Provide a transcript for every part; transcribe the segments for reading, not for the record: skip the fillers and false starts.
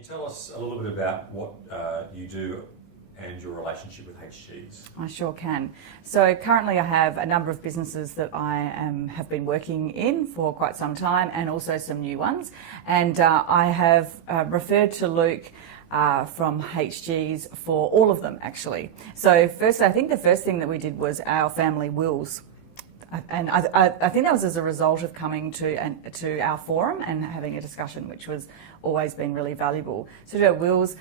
you tell us a little bit about what you do and your relationship with HGs? I sure can. So currently I have a number of businesses that I have been working in for quite some time, and also some new ones. And I have referred to Luke from HGs for all of them, actually. So first, I think the first thing that we did was our family wills. And I think that was as a result of coming to our forum and having a discussion, which was always been really valuable. So to our wills,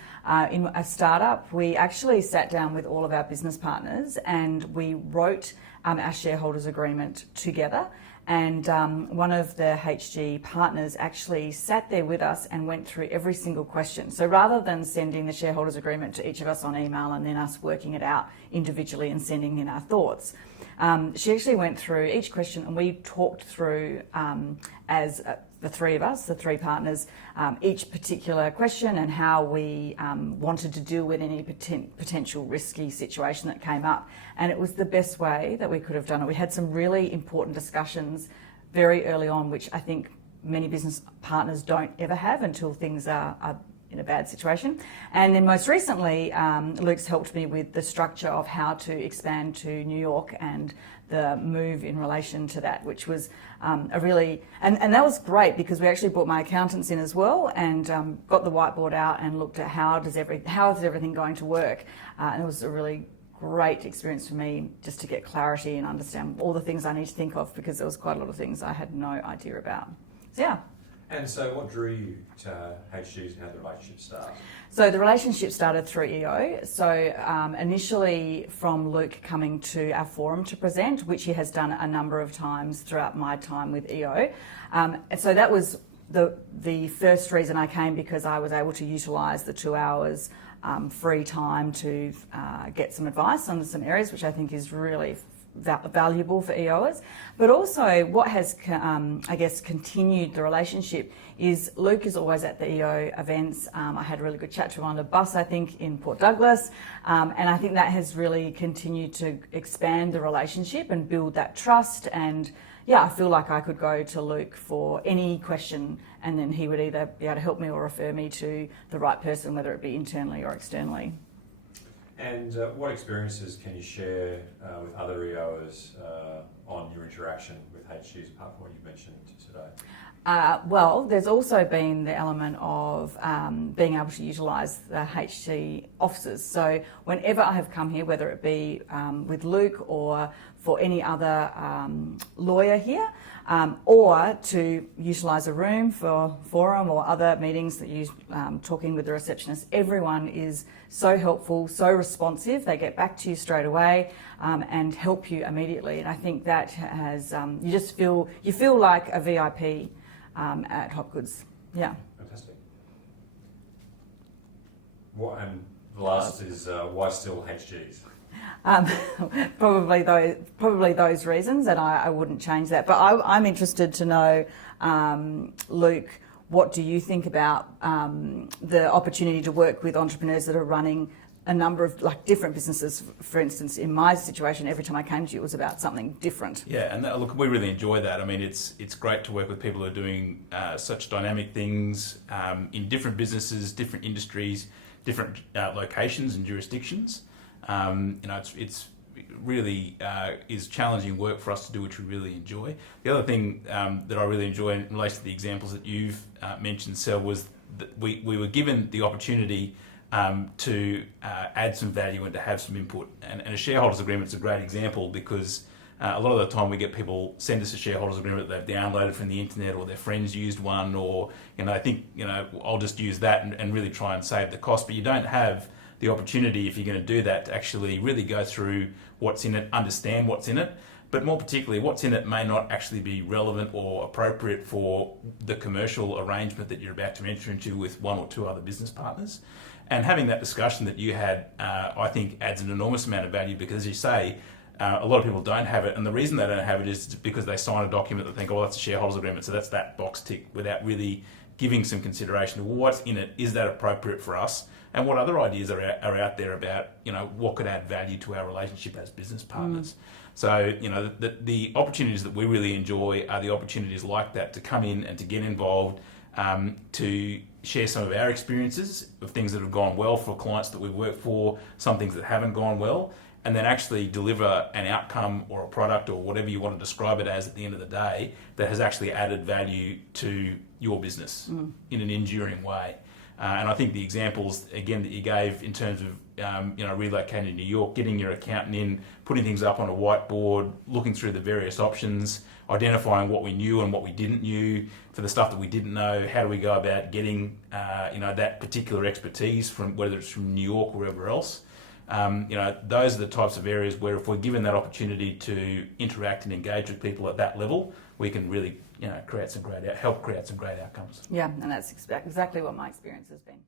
in a startup, we actually sat down with all of our business partners and we wrote our shareholders agreement together. And one of the HG partners actually sat there with us and went through every single question. So rather than sending the shareholders agreement to each of us on email and then us working it out individually and sending in our thoughts, she actually went through each question, and we talked through as the three of us, the three partners, each particular question and how we wanted to deal with any potential risky situation that came up. And it was the best way that we could have done it. We had some really important discussions very early on, which I think many business partners don't ever have until things are in a bad situation. And then most recently, Luke's helped me with the structure of how to expand to New York and the move in relation to that, which was a really, and that was great because we actually brought my accountants in as well and got the whiteboard out and looked at how is everything going to work. And it was a really great experience for me just to get clarity and understand all the things I need to think of, because there was quite a lot of things I had no idea about. So yeah. And so what drew you to HGs and how the relationship started? So the relationship started through EO. So initially from Luke coming to our forum to present, which he has done a number of times throughout my time with EO. And so that was the first reason I came, because I was able to utilise the 2 hours free time to get some advice on some areas, which I think is really valuable for EOers. But also what has, I guess, continued the relationship is Luke is always at the EO events. I had a really good chat to him on the bus, I think, in Port Douglas. And I think that has really continued to expand the relationship and build that trust. And yeah, I feel like I could go to Luke for any question and then he would either be able to help me or refer me to the right person, whether it be internally or externally. And what experiences can you share with other EOers on your interaction with HGs, apart from what you mentioned today? Well, there's also been the element of being able to utilise the HG offices. So whenever I have come here, whether it be with Luke or for any other lawyer here, or to utilise a room for forum or other meetings that you talking with the receptionist, everyone is so helpful, so responsive. They get back to you straight away and help you immediately. And I think that has you feel like a VIP at HopGoods. Yeah. Fantastic. And the last is why still HGs? Probably those reasons, and I wouldn't change that. But I'm interested to know, Luke, what do you think about the opportunity to work with entrepreneurs that are running a number of different businesses? For instance, in my situation, every time I came to you, it was about something different. Yeah, and look, we really enjoy that. I mean, it's great to work with people who are doing such dynamic things in different businesses, different industries, different locations and jurisdictions. It's really is challenging work for us to do, which we really enjoy. The other thing that I really enjoy in relation to the examples that you've mentioned, Sel, was that we were given the opportunity to add some value and to have some input. And a shareholders agreement is a great example, because a lot of the time we get people send us a shareholders agreement that they've downloaded from the internet, or their friends used one, or I think I'll just use that and really try and save the cost. But you don't have the opportunity, if you're going to do that, to actually really go through what's in it, understand what's in it, but more particularly what's in it may not actually be relevant or appropriate for the commercial arrangement that you're about to enter into with one or two other business partners. And having that discussion that you had, I think adds an enormous amount of value, because as you say, a lot of people don't have it, and the reason they don't have it is because they sign a document that think, oh, that's a shareholders agreement, so that's that box tick, without really giving some consideration to what's in it. Is that appropriate for us? And what other ideas are out there about, what could add value to our relationship as business partners. So, the opportunities that we really enjoy are the opportunities like that, to come in and to get involved, to share some of our experiences of things that have gone well for clients that we've worked for, some things that haven't gone well, and then actually deliver an outcome or a product or whatever you want to describe it as at the end of the day that has actually added value to your business in an enduring way. And I think the examples, again, that you gave in terms of, relocating to New York, getting your accountant in, putting things up on a whiteboard, looking through the various options, identifying what we knew and what we didn't know, for the stuff that we didn't know, how do we go about getting, that particular expertise from, whether it's from New York or wherever else. Those are the types of areas where if we're given that opportunity to interact and engage with people at that level, we can really, help create some great outcomes. Yeah, and that's exactly what my experience has been.